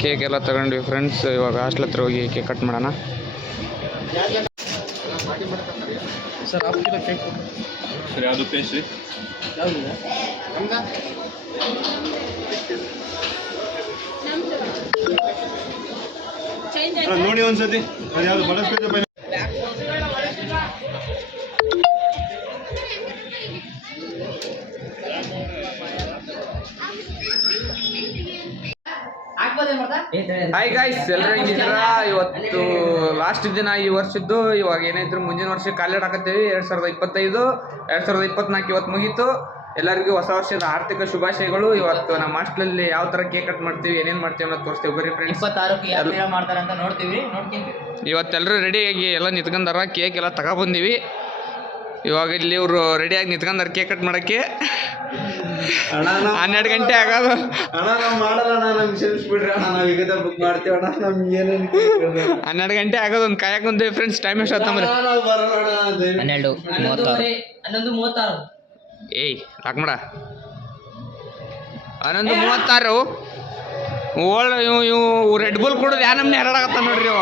Cake ಎಲ್ಲ ತಗೊಂಡ್ವಿ friends. ಇವಾಗ ಹಾಸ್ಟೆಲ್ ಹತ್ರ ಹೋಗಿ ಕೇಕ್ ಕಟ್ ಮಾಡೋಣ. Sir half kilo cake sir. ಯಾವುದು ಪೇಸ್ಟ್ರಿ ನೋಡಿ ಒಂದ್ಸತಿ. ಅದು ಯಾವುದು ಬಟರ್ ಹಾಯ್ ಗಾಯ್ಸ್, ಎಲ್ಲರೂ ಹೆಂಗಿದ್ದೀರಾ? ಇವತ್ತು ಲಾಸ್ಟ್ ದಿನ ಈ ವರ್ಷದ್ದು. ಇವಾಗ ಏನಾಯ್ತು, ಮುಂದಿನ ವರ್ಷ ಕಾಲೇಜ್ ಹಾಕತ್ತೀವಿ. 2025 2024 ಇವತ್ತು ಮುಗೀತು. ಎಲ್ಲರಿಗೂ ಹೊಸ ವರ್ಷದ ಆರ್ಥಿಕ ಶುಭಾಶಯಗಳು. ಇವತ್ತು ನಮ್ಮ ಹಾಸ್ಟೆಲಲ್ಲಿ ಯಾವ ಥರ ಕೇಕ್ ಕಟ್ ಮಾಡ್ತೀವಿ, ಏನೇನು ಮಾಡ್ತೀವಿ ಅನ್ನೋದು ತೋರಿಸ್ತೀವಿ. ಬರೀ ಫ್ರೆಂಡ್ಸ್, 26ಕ್ಕೆ ಮಾಡ್ತಾರೆ ಅಂತ ನೋಡ್ತೀವಿ. ಇವತ್ತೆಲ್ಲರೂ ರೆಡಿಯಾಗಿ ಎಲ್ಲ ನಿಂತ್ಕೊಂಡಾರ. ಕೇಕ್ ಎಲ್ಲ ತಗೊಬಂದೀವಿ. ಇವಾಗ ಇಲ್ಲಿ ಇವರು ರೆಡಿಯಾಗಿ ನಿಂತ್ಕೊಂಡಾರ ಕೇಕ್ ಕಟ್ ಮಾಡೋಕ್ಕೆ. 12 ಗಂಟೆ ಆಗೋದು. ಅಣ್ಣ ನಾವು ಮಾಡಲ್ಲ ಅಣ್ಣ, ನಮ್ಗೆ ಕ್ಷಮಿಸ್ಬಿಡ್ರಿ ಅಣ್ಣ, ನಾವು ಈಗ ಬುಕ್ ಮಾಡ್ತೀವಿ ಅಣ್ಣ, ನಮ್ಗೆ ಏನೇನು 12 ಗಂಟೆ ಆಗೋದು. ಒಂದು ಕಾಯಕ್ಕೆ ಬಂದೇವಿ ಫ್ರೆಂಡ್ಸ್. ಟೈಮ್ ಎಷ್ಟು ಆಯ್ತು? 11:36. ಏಯ್ ಹಾಕ್ಮಾಡ 11:36. ಓಲ್ಡ್ ಇವು ರೆಡ್ ಬುಲ್ ಕುಡಿದು ಯಾ ನಮ್ನೆ ಹರಡಾಗತ್ತ ನೋಡ್ರಿ. ಇವ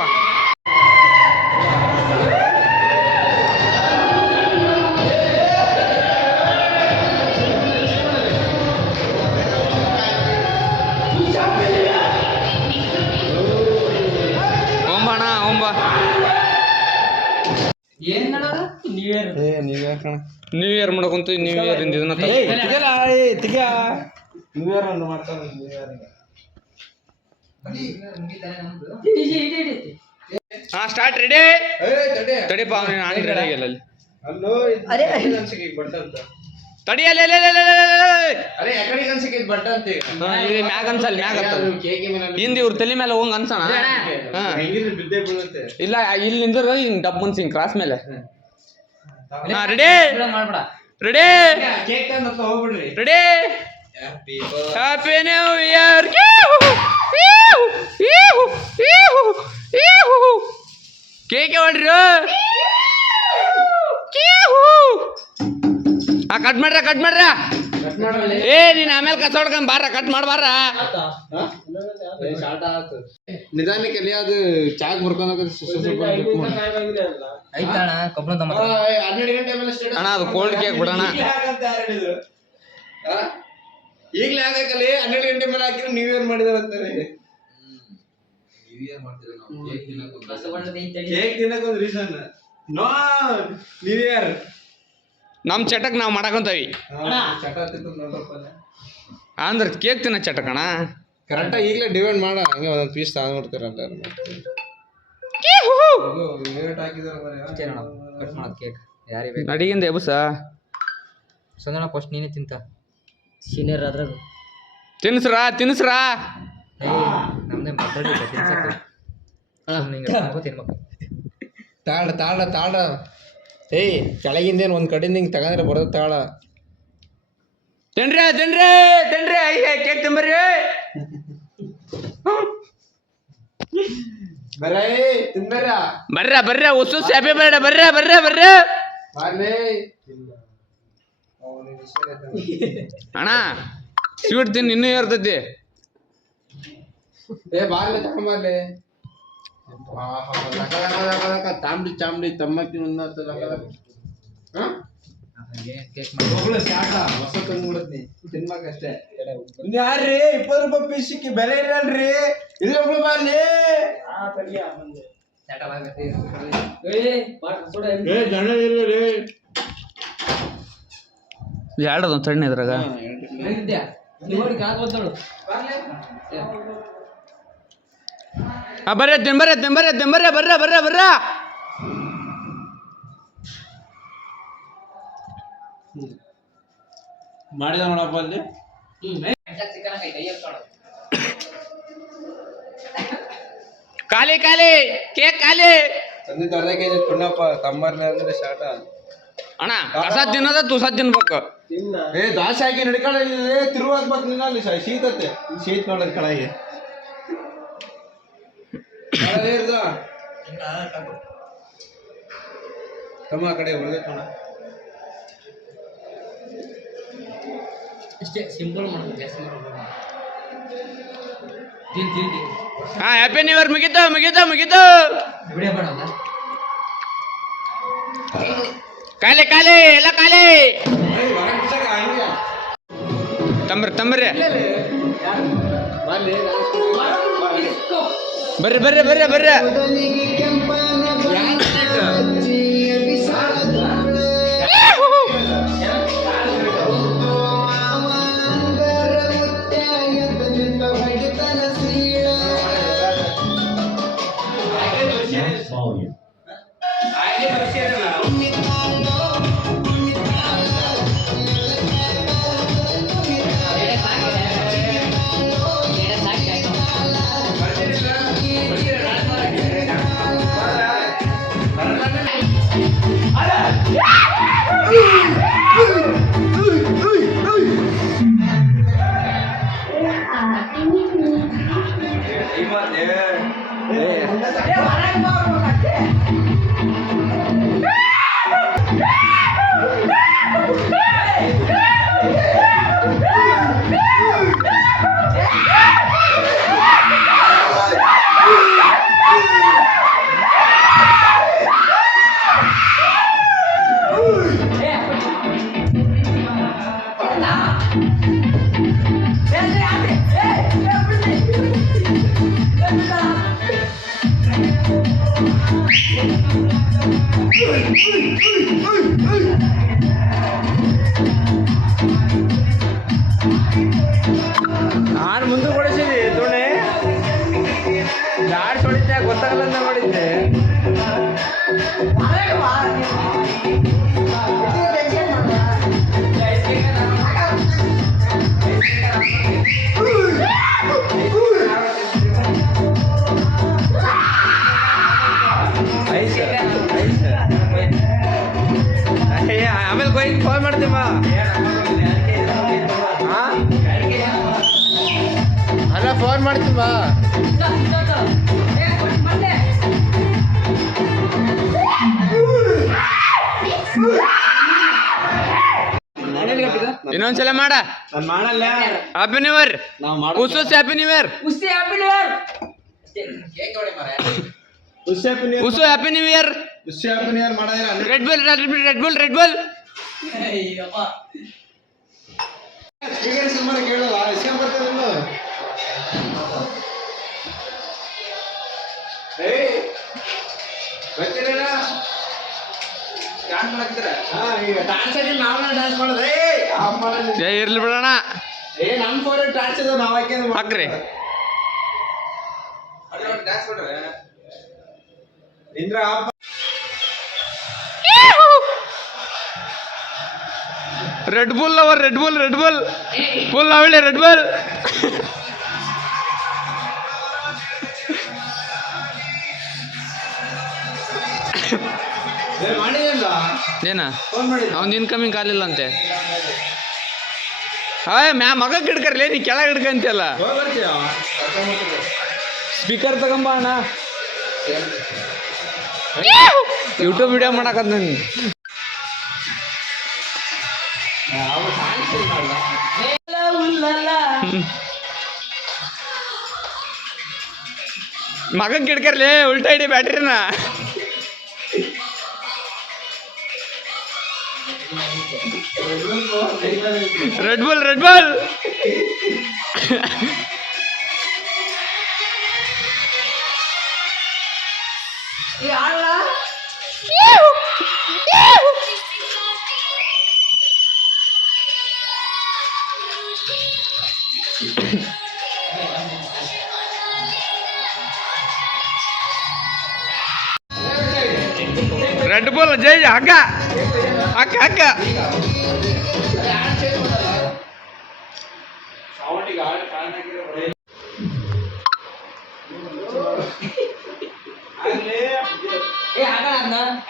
ನ್ಯೂ ಇಯರ್ ಮಾಡಕಂತ. ನ್ಯೂ ಇಯರ್ ಇಂದ ಇದನ್ನ ಸ್ಟಾರ್ಟ್. ರೆಡಿ ತಡಿಪ. ರೆಡಿ ಆಗಿಲ್ಲ ಅಲ್ಲಿ. ತಡಿ ಅಲ್ಲಿ ಮ್ಯಾಗ ಅನ್ಸಲ್. ಮ್ಯಾಗ ಹಿಂದಿ ಇವ್ರ ತಲೆ ಮೇಲೆ ಹೋಗಂಗ ಅನ್ಸಣ. ಇಲ್ಲ ಇಲ್ಲಿ ನಿಂದ್ರ ಹಿಂಗ್ ಡಬ್ ಮನ್ಸ್ ಹಿಂಗ್ ಕ್ರಾಸ್ ಮೇಲೆ. Ready ready ready. Happy new year. Cake ಹೊಡ್ರಿ. ಕಟ್ ಮಾಡ್ರ ಕಟ್ ಮಾಡ್ರ. ಏ ನೀನ್ ಆಮೇಲೆ ಕಸ ಹೊಡ್ಕೊಂಡ್ ಬಾರ. ಕಟ್ ಮಾಡ್ಬಾರ. ನಿಧಾನಕ್ಕೆ ಅಲ್ಲಿ ಅದು ಚಾಕ್ ಬರ್ಕೊಂಡ್ ಅಣ್ಣ ಅದು ಕೋಲ್ಡ್ ಕೇಕ್ ಬಿಡೋಣ. ಈಗಲೇ ಆಗಕ್ಕಲ್ಲಿ 12 ಗಂಟೆ ಮೇಲೆ ಹಾಕಿದ್ರೆ ನ್ಯೂ ಇಯರ್ ಮಾಡಿದಾರಂತಾರೆ. ಕೇಕ್ ತಿನ್ನಕ್ಕೊಂದು ರೀಸನ್. ನೋ ನ್ಯೂ ಇಯರ್ ನಮ್ ಚಟಕ್ ನಾವ್ ಮಾಡಕಂತೀವಿ. ಅಂದ್ರೆ ಕೇಕ್ ತಿನ್ನ ಚಟಕಣ ಕರೆಕ್ಟಾಗಿ ಈಗಲೇ ಡಿವೈಡ್ ಮಾಡ. ಹಂಗೆ ಒಂದೊಂದು ಪೀಸ್ ತಗೊಂಡ್ಬಿಡ್ತಾರೆ ಅಂತ. ನಡಿಗಿಂದ ಎಬಸ ಸಂಜಣ ಫಸ್ಟ್ ನೀನೇ ತಿಂತ. ಸೀನಿಯರ್ ಅದ್ರಾಗ ತಿನ್ಸ್ರಾ ತಿನ್ಸ್ರಾ. ನಮ್ದೇ ಮಾತಾಡಿ ತಾಳ ತಾಳ ತಾಳ. ಏಯ್ ಕೆಳಗಿಂದೇನು ಒಂದು ಕಡೆಯಿಂದ ಹಿಂಗೆ ತಗೊಂಡ್ರೆ ಬರೋದು ತಾಳ. ತಿನ್ರಿ ತಿನ್ರಿ ತಿನ್ರಿ. ಕೇಕ್ ತಿಂಬರ್ರಿ. ಬರ್ರ ಬರ್ರ ಉಸು ಹ್ಯಾಪಿ ಬರ್ಡೇ. ಬರ್ರ ಬರ್ರ ಬರ್ರ. ಅಣ್ಣ ಸ್ವೀಟ್ ತಿನ್ ಇನ್ನೂ ಇರ್ತೈತಿ. ಬಾರ್ಲೆ ತಗೊಂಬರ್ಲಿ. ತಾಂಬಡಿ ಚಾಂಬಡಿ ತಮ್ಮಕ್ಕಿ ಹೊಸ ತಂದ್ಬಿಡತ್ನಿ ತಿನ್ಬೇಕಷ್ಟೇ. ಯಾರ್ರಿ 20 ರೂಪಾಯಿ ಪೀಸಿಕ್ಕೆ ಬೆಲೆ ಇರಲ್ರಿ. ಇದು ಒಬ್ಳು ಬಾರ್ಲಿ. ಎರಡದ ಸಣ್ಣ ಇದ್ರಾಗ. ಬರ್ರ ತಿನ್ಬರ್ರ ತಿನ್ಬರ್ರ ತಿನ್ಬರ್ರ. ಬರ್ರ ಬರ್ರ ಬರ್ರ. ಮಾಡಿದ ನೋಡಪ್ಪ ಅಲ್ಲಿ. ಖಾಲಿ ಖಾಲಿ ಕೇಕ್ ಖಾಲಿ. ತಂದಿದ್ದು ಅರ್ಧ ಕೆಜಿ ತಿನ್ನಪ್ಪ ತಮ್ಮರ್ನೆ ಅಂದ್ರೆ ಶಾಟ ಅಣ್ಣ ಕಸ ತಿನ್ನೋದ ತುಸ ತಿನ್ಬೇಕು ಏ ದಾಸೆ ಹಾಕಿ ನಡ್ಕೊಳ್ಳಿ ತಿರುವಾಗ್ಬೇಕು ನೀನು ಅಲ್ಲಿ ಶೀತತ್ತೆ ಶೀತ ನೋಡೋದು ಕಳಗೆ ತಮ್ಮ ಆ ಕಡೆ ಒಳ್ಳೆ ಕಣ ಅಷ್ಟೇ ಸಿಂಪಲ್ ಮಾಡೋದು ಜಾಸ್ತಿ ಮಾಡೋದು ಹಾ ಹ್ಯಾಪಿ ನ್ಯೂ ಇಯರ್ ಮುಗೀತು ಮುಗೀತು ಮುಗೀತು ವಿಡಿಯೋ ಮಾಡೋದ ಕಾಲೆ ಕಾಲೆ ಎಲ್ಲ ಕಾಲೆ ತಂಬ್ರಿ ತಂಬ್ರಿ ಬರ್ರಿ ಬರ್ರಿ ಬರ್ರಿ ಬರ್ರಿ ನಾನು ಮುಂದೆ ಕೊಡಿಸಿದಿ ತುಣೆ ದಾಡ್ ಹೊಡಿತೆ ಗೊತ್ತಾಗಲ್ಲ ಅಂತ ಮಾಡಿದ್ದೆ ಆಮೇಲೆ ಕೊಯ್ ಫೋನ್ ಮಾಡ್ತೀಮ್ಮ ಅಲ್ಲ ಫೋನ್ ಮಾಡ್ತೀಮ್ಮ ಇನ್ನೊಂದ್ಸಲ ಮಾಡ ನಾನು ಮಾಡಲ್ಲ ಹ್ಯಾಪಿ ನ್ಯೂ ಇಯರ್ ಉಸು ಹ್ಯಾಪಿ ನ್ಯೂ ಇಯರ್ ಉಸು happy new year Red Bull Red Bull Red Bull speaker ಸುಮ್ಮನೆ ಕೇಳಲ್ಲ ಇಸ್ಕೊಂಡ್ ಬರ್ತಾರಲ್ಲ ಈಗ ಡ್ಯಾನ್ಸ್ ಆಗಿ ನಾವೇ ಡ್ಯಾನ್ಸ್ ಮಾಡೋದು ಇರ್ಲಿ ಬಿಡೋಣ ನಮ್ಮ ಫೋನ್ ಡ್ಯಾನ್ಸ್ ಇದೆ ನಾವ್ ಹಾಕ್ರಿ ಡ್ಯಾನ್ಸ್ ಮಾಡ್ರೆ ಇಂದ್ರ ರೆಡ್ ಬುಲ್ ಅವರ್ ರೆಡ್ ಬುಲ್ ಫುಲ್ ಅವಳೆ ರೆಡ್ ಬುಲ್ ಏನ ಅವ್ನು ಇನ್ಕಮಿಂಗ್ ಕಾಲಿಲ್ಲ ಅಂತೆ ಮಗ ಹಿಡ್ಕರ್ಲಿ ನೀ ಕೆಳಗೆ ಹಿಡ್ಕಂತಿಯಲ್ಲ ಸ್ಪೀಕರ್ ತಗೊಂಬ ಅಣ್ಣ ಯೂಟ್ಯೂಬ್ ವಿಡಿಯೋ ಮಾಡಕತ್ ನಂಗೆ ಮಗನ್ ಕಿಡ್ಕರ್ಲಿ ಉಲ್ಟಾ ಇಡಿ ಬ್ಯಾಟ್ರಿನ ರೆಡ್ ಬುಲ್ ರೆಡ್ ಬುಲ್ ಜೈ ಹಗ್ಗ ಹಕ್ಕ ಹಕ್ಕ ಅದನ್ನ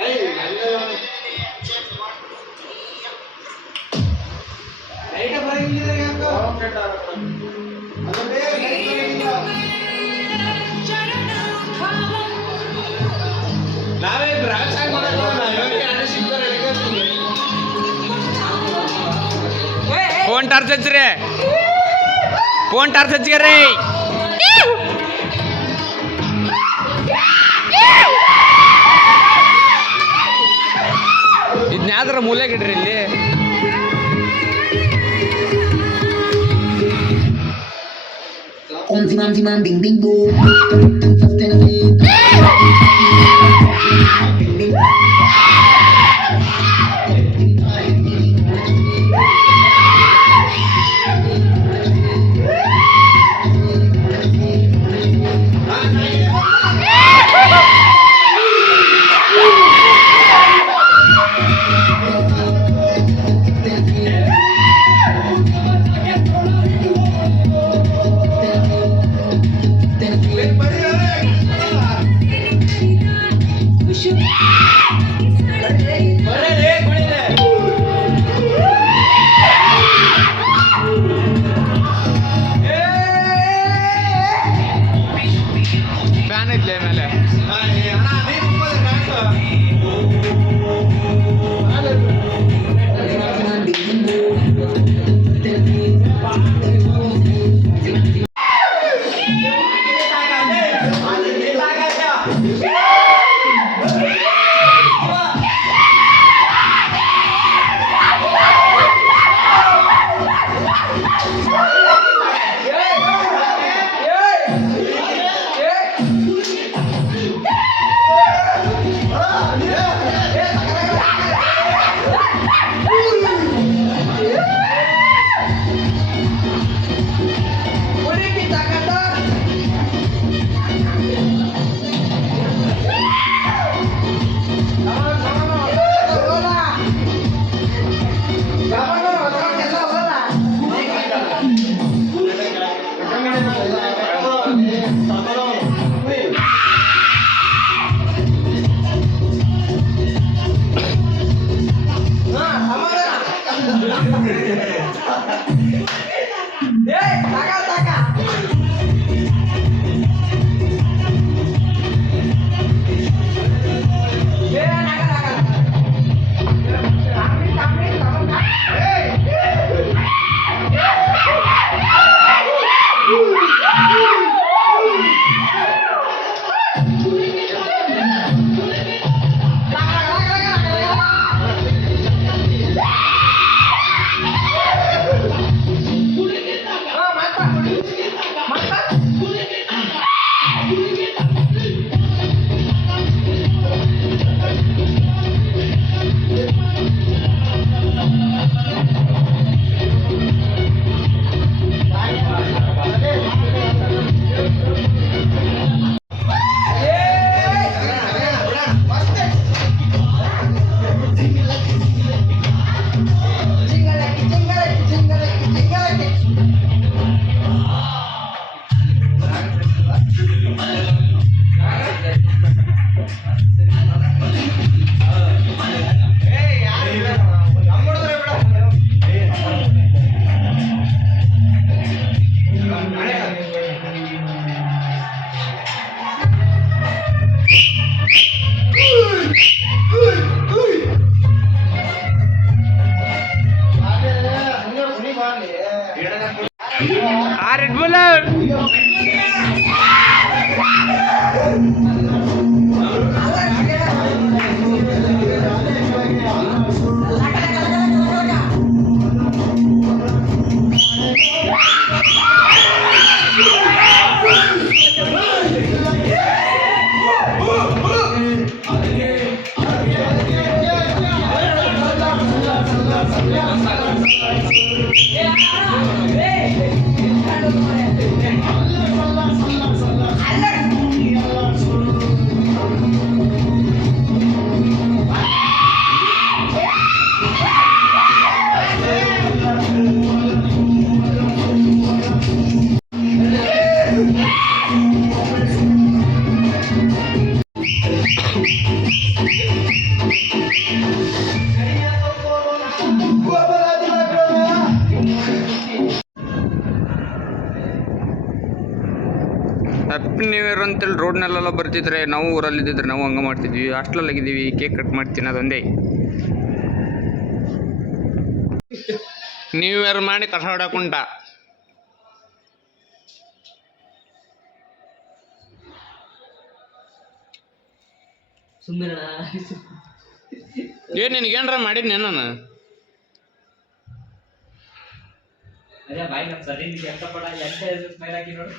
ನಾವೇ ರಾಜಾಂಗ್ ಫೋನ್ ಟಾರ್ಚ್ ಹಚ್ಚ್ರಿ ಫೋನ್ ಟಾರ್ಚ್ ಹಚ್ಚಿಗ್ರಿ ಇದನ್ನ ಯಾವ್ದಾರ ಮೂಲೆಗಿಡ್ರಿ ಇಲ್ಲಿ Om ding ding boom. Fan ಐತ್ಲೆ ಮೇಲೆ ಆ Red Bull happy new year ಅಂತೇಳಿ ರೋಡ್ನಲ್ಲೆಲ್ಲ ಬರ್ತಿದ್ರೆ ನಾವು ಊರಲ್ಲಿದ್ದಿದ್ರೆ ನಾವು ಹಂಗೆ ಮಾಡ್ತಿದ್ವಿ. ಹಾಸ್ಟೆಲಲ್ಲಿದ್ದೀವಿ, ಕೇಕ್ ಕಟ್ ಮಾಡ್ತೀನಿ ಅದೊಂದೇ. ನ್ಯೂ ಇಯರ್ ಮಾಡಿ ಕಸ ಹೊಡಕುಂಟ. ಸುಮ್ಮನೆ ಏನು ನಿನಗೇನ್ರ ಮಾಡಿದ್ನಿ ನಾನು? ಅದೇ ಬಾಯ್ ನಮ್ಮ ಸರಿ ಎಂತ ಪಡ ಎಂತ ಸ್ಮೈಲ್ ಹಾಕಿ ನೋಡು.